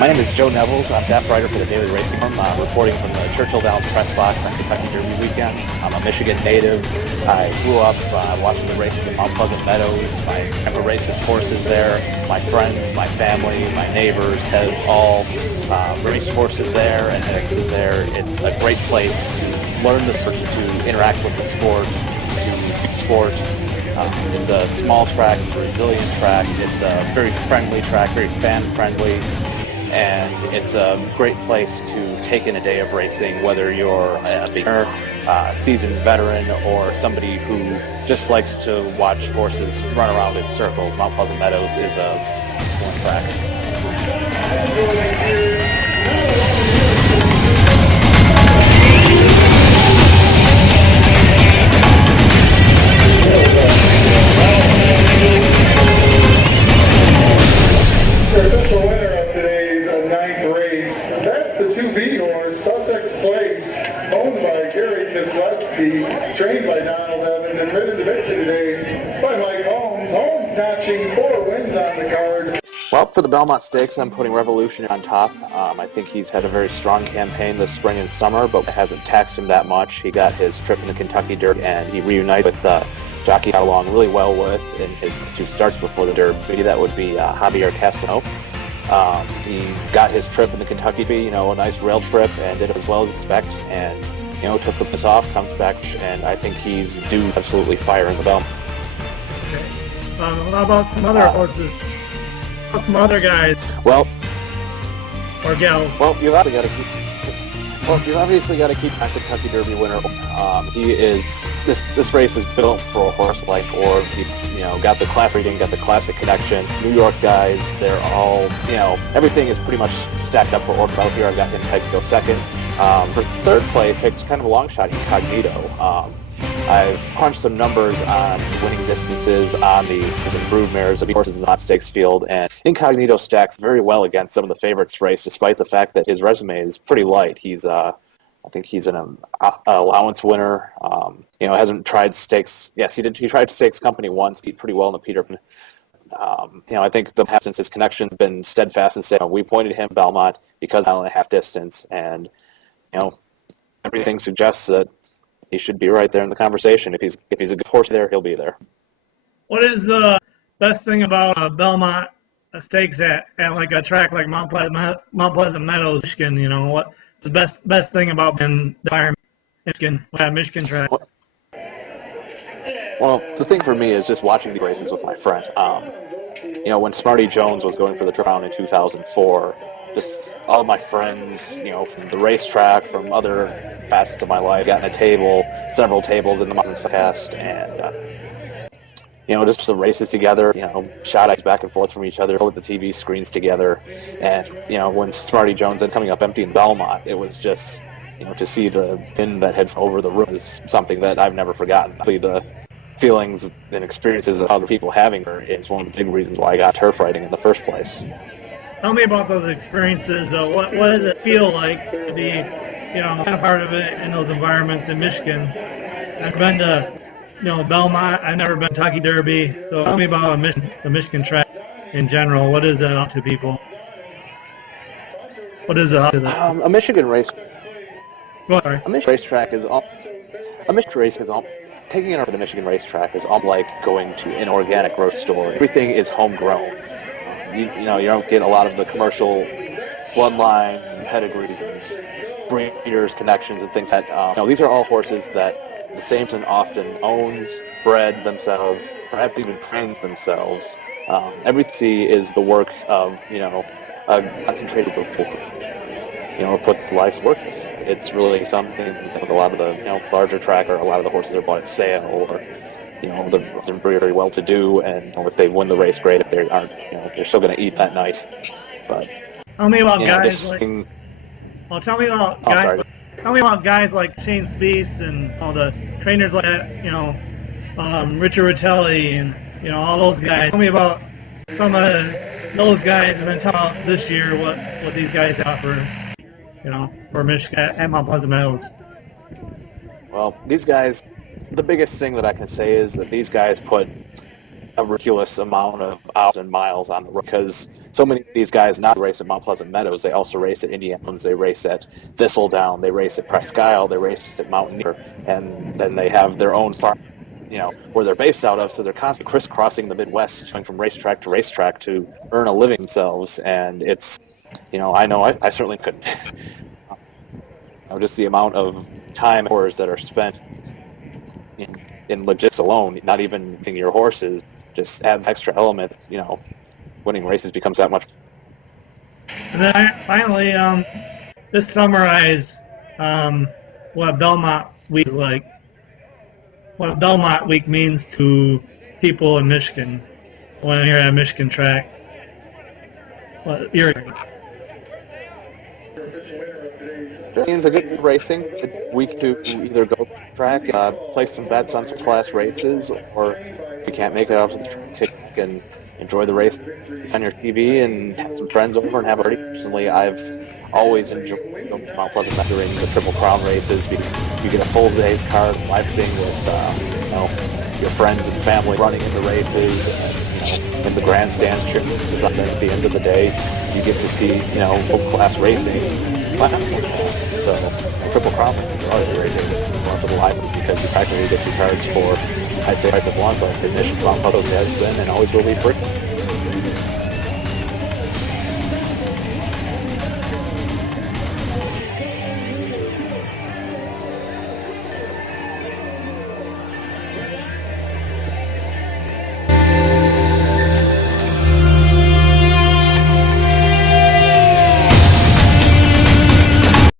My name is Joe Nevels. I'm staff writer for the Daily Racing Room, reporting from the Churchill Downs press box on Kentucky Derby weekend. I'm a Michigan native. I grew up watching the races at Mount Pleasant Meadows. My grandpa races horses there. My friends, my family, my neighbors have all raced horses there and races there. It's a great place to learn the sport, to interact with the sport, to sport. It's a small track, it's a resilient track, it's a very friendly track, very fan-friendly, and it's a great place to take in a day of racing, whether you're a beginner, seasoned veteran, or somebody who just likes to watch horses run around in circles. Mount Pleasant Meadows is an excellent track. The official winner of today's ninth race, that's the 2B horse, Sussex Place, owned by Gary Kisleski, trained by Donald Evans, and ridden to victory today by Mike Holmes. Holmes notching 4 wins on the card. Well, for the Belmont Stakes, I'm putting Revolution on top. I think he's had a very strong campaign this spring and summer, but it hasn't taxed him that much. He got his trip in the Kentucky Derby, and he reunited with jockey got along really well with in his 2 starts before the Derby. That would be Javier Castano. He got his trip in the Kentucky Derby, a nice rail trip, and did it as well as expect, and took the piss off, comes back, and I think he's due absolutely fire in the Belmont. Okay. How about some other horses? How about some other guys? Well, or gals? Well, you've obviously got to keep that Kentucky Derby winner. He is this race is built for a horse like Orb. He's got the class rating, got the classic connection. New York guys, they're all everything is pretty much stacked up for Orb. Out here, I've got him pegged to go second. For third place, picked kind of a long shot, Incognito. I crunched some numbers on winning distances on these broodmares of horses in the hot stakes field, and Incognito stacks very well against some of the favorites race, despite the fact that his resume is pretty light. He's, I think he's an allowance winner. Hasn't tried stakes. Yes, he did. He tried stakes company once, beat pretty well in the Peterman. I think since his connection's been steadfast and saying we pointed him Belmont because mile and a half distance, and everything suggests that he should be right there in the conversation. If he's a good horse there, he'll be there. What is the best thing about Belmont Stakes at like a track like Mount Pleasant Meadows, Michigan? What's the best thing about the environment, Michigan track? Well, the thing for me is just watching the races with my friend. When Smarty Jones was going for the Crown in 2004, just all my friends, from the racetrack, from other facets of my life, got in a table, several tables in the mountain cast, and just some races together, shot eyes back and forth from each other, look at the TV screens together, and when Smarty Jones ended coming up empty in Belmont, it was just, to see the pin that had over the room is something that I've never forgotten. The feelings and experiences of other people having her is one of the big reasons why I got turf riding in the first place. Tell me about those experiences. What does it feel like to be, kind of part of it in those environments in Michigan? I've been to, Belmont. I've never been to Kentucky Derby. So tell me about the Michigan track in general. What is it up to people? What is it up to? A Michigan race. Sorry. A Michigan racetrack is all. A Michigan race is all. Taking it over the Michigan racetrack is all like going to an organic growth store. Everything is homegrown. You don't get a lot of the commercial bloodlines and pedigrees and breeders, connections, and things that, these are all horses that the Sameton often owns, bred themselves, perhaps even trains themselves. Everything is the work of, a concentrated group of people, put life's work. It's really something with a lot of the, larger track, or a lot of the horses are bought at sale, or they're very, very well-to-do, and if they win the race, great. If they aren't, they're still going to eat that night. But tell me about guys like. Well, tell me about guys. Tell me about guys like Shane Speece and all the trainers like that. Richard Ritelli and all those guys. Tell me about some of those guys, and then tell us this year what these guys offer. For Michigan and Mount Pleasant Meadows. Well, these guys. The biggest thing that I can say is that these guys put a ridiculous amount of hours and miles on the road, because so many of these guys not race at Mount Pleasant Meadows, they also race at Indianapolis, they race at Thistledown, they race at Presque Isle, they race at Mountaineer, and then they have their own farm, where they're based out of, so they're constantly crisscrossing the Midwest, going from racetrack to earn a living themselves, and it's, I know I certainly couldn't. Just the amount of time hours that are spent in logistics alone, not even in your horses, just adds extra element. Winning races becomes that much. And then finally, just summarize what Belmont Week is like. What Belmont Week means to people in Michigan when you're at a Michigan track. It means a good racing, a week to either go to the track, place some bets on some class races, or if you can't make it out to the track, and enjoy the race on your TV and have some friends over and have a party. Personally, I've always enjoyed Mount Pleasant Meadows during the Triple Crown races because you get a full day's card live racing with your friends and family running in the races, and in the grandstands cheering at the end of the day. You get to see world-class racing. So Triple Crown races are always very good for the live because you practically get your cards for, I'd say, price of one, but admission Mount Pleasant has been and always will be free.